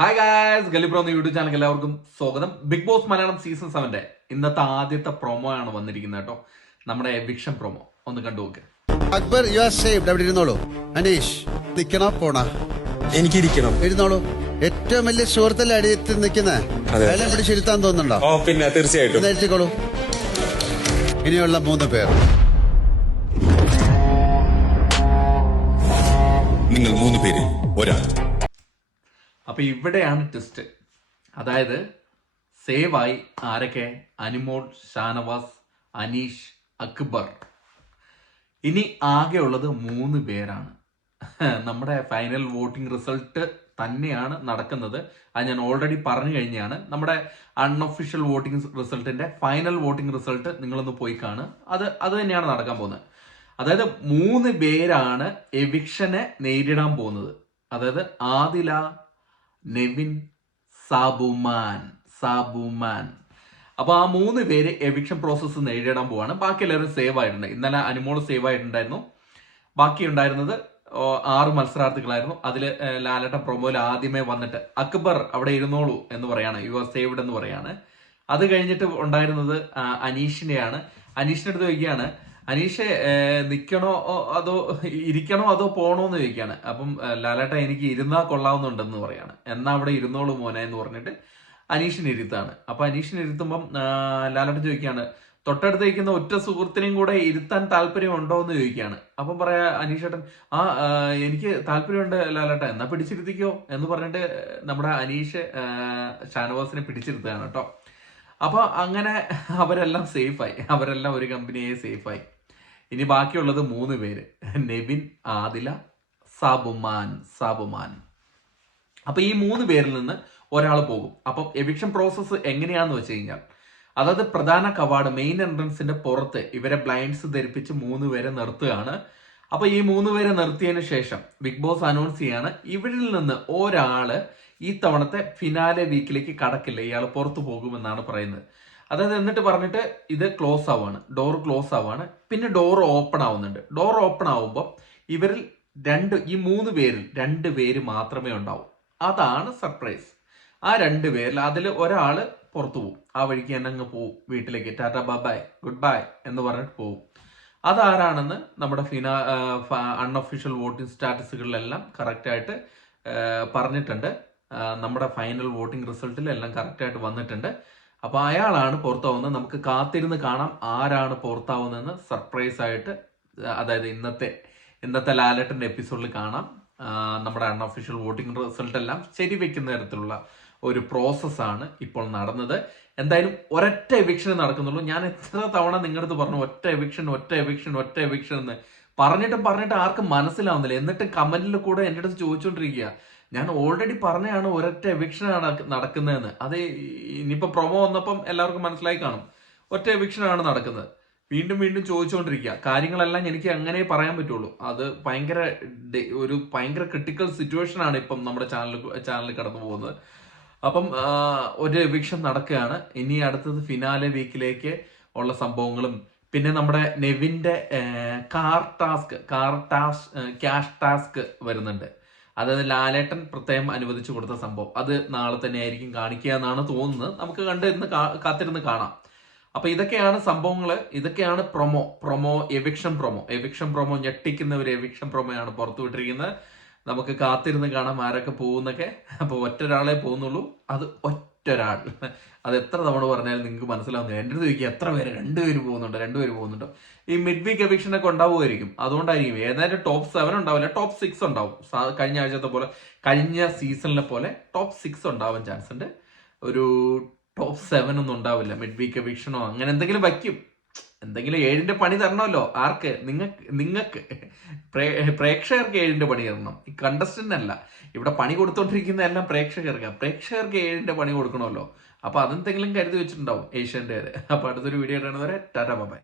Hi guys, ഗലിപ്രോ എന്ന YouTube channel എല്ലാവർക്കും സ്വാഗതം. ബിഗ് ബോസ് മലയാളം സീസൺ 7 ഇന്നത്തെ ആദ്യത്തെ പ്രൊമോ ആണ് വന്നിരിക്കുന്നത് കേട്ടോ. നമ്മുടെ എവിക്ഷൻ പ്രൊമോ ഒന്ന് കണ്ടു നോക്ക്. Akbar, you are saved. അവിടെ ഇരുന്നോളൂ. അനീഷ്, നിക്കണോ പോണ? എനിക്കിരിക്കണം. ഇരുന്നോളൂ. ഏറ്റവും വലിയ സുഹൃത്തല്ലേ അടിയത്തിൽ നിൽക്കുന്നത്. എല്ലാം പിടിച്ചിരുത്താൻ തോന്നുന്നുണ്ടോ? ഓ പിന്നെ തീർച്ചയായിട്ടും. എഴുതിക്കോളൂ. ഇനിയുള്ള 3 പേർ. നിങ്ങൾ 3 പേര് ഒരാൾ. അപ്പൊ ഇവിടെയാണ് ട്വിസ്റ്റ്. അതായത് സേവായി ആരൊക്കെ? അനിമോൾ, ഷാനവാസ്, അനീഷ്, അക്ബർ. ഇനി ആകെ ഉള്ളത് 3 പേരാണ്. നമ്മുടെ ഫൈനൽ വോട്ടിംഗ് റിസൾട്ട് തന്നെയാണ് നടക്കുന്നത്. അത് ഞാൻ ഓൾറെഡി പറഞ്ഞു കഴിഞ്ഞാണ്. നമ്മുടെ അൺഒഫീഷ്യൽ വോട്ടിംഗ് റിസൾട്ടിന്റെ ഫൈനൽ വോട്ടിംഗ് റിസൾട്ട് നിങ്ങളൊന്ന് പോയി കാണുക. അത് തന്നെയാണ് നടക്കാൻ പോകുന്നത്. അതായത് 3 പേരാണ് എവിക്ഷനെ നേരിടാൻ പോകുന്നത്. അതായത് ആദില, നെവിൻ, സാബുമാൻ. അപ്പൊ ആ 3 പേര് എവിക്ഷൻ പ്രോസസ്സ് നേരിടാൻ പോവാണ്. ബാക്കി എല്ലാവരും സേവ് ആയിട്ടുണ്ട്. ഇന്നലെ അനിമോൾ സേവ് ആയിട്ടുണ്ടായിരുന്നു. ബാക്കി ഉണ്ടായിരുന്നത് 6 മത്സരാർത്ഥികളായിരുന്നു. അതില് ലാലേട്ടൻ പ്രൊമോയിൽ ആദ്യമേ വന്നിട്ട് അക്ബർ അവിടെ ഇരുന്നോളൂ എന്ന് പറയാണ്, യു ആർ സേവ്ഡ് എന്ന് പറയാണ്. അത് കഴിഞ്ഞിട്ട് ഉണ്ടായിരുന്നത് അനീഷിന്റെയാണ്. അനീഷിന്റെ അടുത്ത് ചോദിക്കുകയാണ്, അനീഷ് നിൽക്കണോ അതോ പോണോ എന്ന് ചോദിക്കുകയാണ്. അപ്പം ലാലേട്ട എനിക്ക് ഇരുന്നാ കൊള്ളാവുന്നുണ്ടെന്ന് പറയാണ്. എന്നാ അവിടെ ഇരുന്നോളൂ മോനെ എന്ന് പറഞ്ഞിട്ട് അനീഷിന് ഇരുത്താണ്. അപ്പൊ അനീഷിന് ഇരുത്തുമ്പം ലാലേട്ടൻ ചോദിക്കുകയാണ്, തൊട്ടടുത്ത് ഇരിക്കുന്ന ഒറ്റ സുഹൃത്തിനെയും കൂടെ ഇരുത്താൻ താല്പര്യം ഉണ്ടോ എന്ന് ചോദിക്കുകയാണ്. അപ്പം പറയാ അനീഷേട്ടൻ, എനിക്ക് താല്പര്യമുണ്ട് ലാലേട്ട, എന്നാ പിടിച്ചിരുത്തിക്കോ എന്ന് പറഞ്ഞിട്ട് നമ്മുടെ അനീഷ് ഷാനവാസിനെ പിടിച്ചിരുത്തുകയാണ് കേട്ടോ. അപ്പൊ അങ്ങനെ അവരെല്ലാം സേഫായി. അവരെല്ലാം ഒരു കമ്പനിയെ സേഫായി. ഇനി ബാക്കിയുള്ളത് 3 പേര്, നെവിൻ, ആദില, സാബുമാൻ. അപ്പൊ ഈ 3 പേരിൽ നിന്ന് ഒരാൾ പോകും. അപ്പം എവിക്ഷൻ പ്രോസസ്സ് എങ്ങനെയാന്ന് വെച്ച് കഴിഞ്ഞാൽ, അതായത് പ്രധാന കവാട് മെയിൻ എൻട്രൻസിന്റെ പുറത്ത് ഇവരെ ബ്ലൈൻഡ്സ് ധരിപ്പിച്ച് 3 പേരെ നിർത്തുകയാണ്. അപ്പൊ ഈ 3 പേരെ നിർത്തിയതിനു ശേഷം ബിഗ് ബോസ് അനൗൺസ് ചെയ്യാണ്, ഇവരിൽ നിന്ന് ഒരാള് ഈ തവണത്തെ ഫിനാലെ വീക്കിലേക്ക് കടക്കില്ല, ഇയാൾ പുറത്തു പോകുമെന്നാണ് പറയുന്നത്. അതായത് എന്നിട്ട് പറഞ്ഞിട്ട് ഇത് ക്ലോസ് ആവാണ്, ഡോർ ക്ലോസ് ആവാണ്. പിന്നെ ഡോർ ഓപ്പൺ ആവുന്നുണ്ട്. ഡോർ ഓപ്പൺ ആവുമ്പോൾ ഇവരിൽ ഈ 3 പേരിൽ 2 പേര് മാത്രമേ ഉണ്ടാവൂ. അതാണ് സർപ്രൈസ്. ആ 2 പേരിൽ അതിൽ ഒരാള് പുറത്തു പോകും. ആ വഴിക്ക് തന്നെ അങ്ങ് പോവും വീട്ടിലേക്ക്. ടാറ്റ ബൈ ഗുഡ് ബൈ എന്ന് പറഞ്ഞിട്ട് പോവും. അതാരാണെന്ന് നമ്മുടെ അൺഒഫീഷ്യൽ വോട്ടിംഗ് സ്റ്റാറ്റസുകളിലെല്ലാം കറക്റ്റായിട്ട് പറഞ്ഞിട്ടുണ്ട്. നമ്മുടെ ഫൈനൽ വോട്ടിംഗ് റിസൾട്ടിലെല്ലാം കറക്റ്റായിട്ട് വന്നിട്ടുണ്ട്. അപ്പൊ അയാളാണ് പുറത്താവുന്നത്. നമുക്ക് കാത്തിരുന്ന് കാണാം ആരാണ് പുറത്താവുന്നതെന്ന്. സർപ്രൈസ് ആയിട്ട്, അതായത് ഇന്നത്തെ ലാലേട്ടന്റെ എപ്പിസോഡിൽ കാണാം. നമ്മുടെ അൺഒഫീഷ്യൽ വോട്ടിംഗ് റിസൾട്ട് എല്ലാം ശരിവെക്കുന്ന തരത്തിലുള്ള ഒരു പ്രോസസ്സാണ് ഇപ്പോൾ നടന്നത്. എന്തായാലും ഒരൊറ്റ എവിക്ഷൻ നടക്കുന്നുള്ളൂ. ഞാൻ എത്ര തവണ നിങ്ങളുടെ അടുത്ത് പറഞ്ഞു, ഒറ്റ എവിക്ഷൻ എന്ന് പറഞ്ഞിട്ട് ആർക്കും മനസ്സിലാവുന്നില്ല. എന്നിട്ട് കമന്റിൽ കൂടെ എൻ്റെ അടുത്ത് ചോദിച്ചുകൊണ്ടിരിക്കുക, ഞാൻ ഓൾറെഡി പറഞ്ഞാണ് ഒരൊറ്റ എവിക്ഷനാണ് നടക്കുന്നതെന്ന്. അത് ഇനിയിപ്പോ പ്രൊമോ വന്നപ്പം എല്ലാവർക്കും മനസ്സിലായി കാണും. ഒറ്റ എവിക്ഷനാണ് നടക്കുന്നത്. വീണ്ടും ചോദിച്ചുകൊണ്ടിരിക്കുക. കാര്യങ്ങളെല്ലാം എനിക്ക് അങ്ങനെ പറയാൻ പറ്റുള്ളൂ. അത് ഭയങ്കര ക്രിട്ടിക്കൽ സിറ്റുവേഷൻ ആണ് ഇപ്പം നമ്മുടെ ചാനലിൽ കടന്നു പോകുന്നത്. അപ്പം ഒരു എവിക്ഷൻ നടക്കുകയാണ്. ഇനി അടുത്തത് ഫിനാലെ വീക്കിലേക്ക് ഉള്ള സംഭവങ്ങളും, പിന്നെ നമ്മുടെ നെവിന്റെ ക്യാഷ് ടാസ്ക് വരുന്നുണ്ട്. അതായത് ലാലേട്ടൻ പ്രത്യേകം അനുവദിച്ചു കൊടുത്ത സംഭവം, അത് നാളെ തന്നെ ആയിരിക്കും കാണിക്കുക എന്നാണ് തോന്നുന്നത്. നമുക്ക് കാത്തിരുന്ന് കാണാം. അപ്പൊ ഇതൊക്കെയാണ് സംഭവങ്ങൾ. ഇതൊക്കെയാണ് എവിക്ഷൻ പ്രൊമോ ഞെട്ടിക്കുന്ന ഒരു എവിക്ഷൻ പ്രൊമോയാണ് പുറത്തുവിട്ടിരിക്കുന്നത്. നമുക്ക് കാത്തിരുന്ന് കാണാം ആരൊക്കെ പോകുന്നൊക്കെ. അപ്പൊ ഒറ്റൊരാളെ പോകുന്നുള്ളൂ. അത് ഒറ്റൊരാൾ. അത് എത്ര തവണ പറഞ്ഞാലും നിങ്ങൾക്ക് മനസ്സിലാവുന്നില്ല. എൻ്റെ അടുത്ത് ചോദിക്കുക എത്ര പേര്? 2 പേര് പോകുന്നുണ്ടോ? ഈ മിഡ് വീക്ക് എവിക്ഷൻ ഒക്കെ ഉണ്ടാവുമായിരിക്കും. അതുകൊണ്ടായിരിക്കും. ഏതായാലും ടോപ്പ് 7 ഉണ്ടാവില്ല, ടോപ്പ് 6 ഉണ്ടാവും. കഴിഞ്ഞ സീസണിലെ പോലെ ടോപ്പ് 6 ഉണ്ടാവാൻ ചാൻസ് ഉണ്ട്. ഒരു ടോപ്പ് 7 ഒന്നും ഉണ്ടാവില്ല. മിഡ് വീക്ക് എവിക്ഷനോ അങ്ങനെ എന്തെങ്കിലും വയ്ക്കും. എന്തെങ്കിലും 7ന്റെ പണി തരണമല്ലോ. ആർക്ക്? നിങ്ങൾക്ക് പ്രേക്ഷകർക്ക് 7ന്റെ പണി തരണം. ഈ കണ്ടസ്റ്റന്റ് അല്ല. ഇവിടെ പണി കൊടുത്തോണ്ടിരിക്കുന്ന എല്ലാം പ്രേക്ഷകർക്ക് 7ന്റെ പണി കൊടുക്കണമല്ലോ. അപ്പൊ അതെന്തെങ്കിലും കരുതി വെച്ചിട്ടുണ്ടാവും ഏഷ്യന്റെ. അപ്പൊ അടുത്തൊരു വീഡിയോ കാണുന്നവരെ ടാറ്റ ബൈ.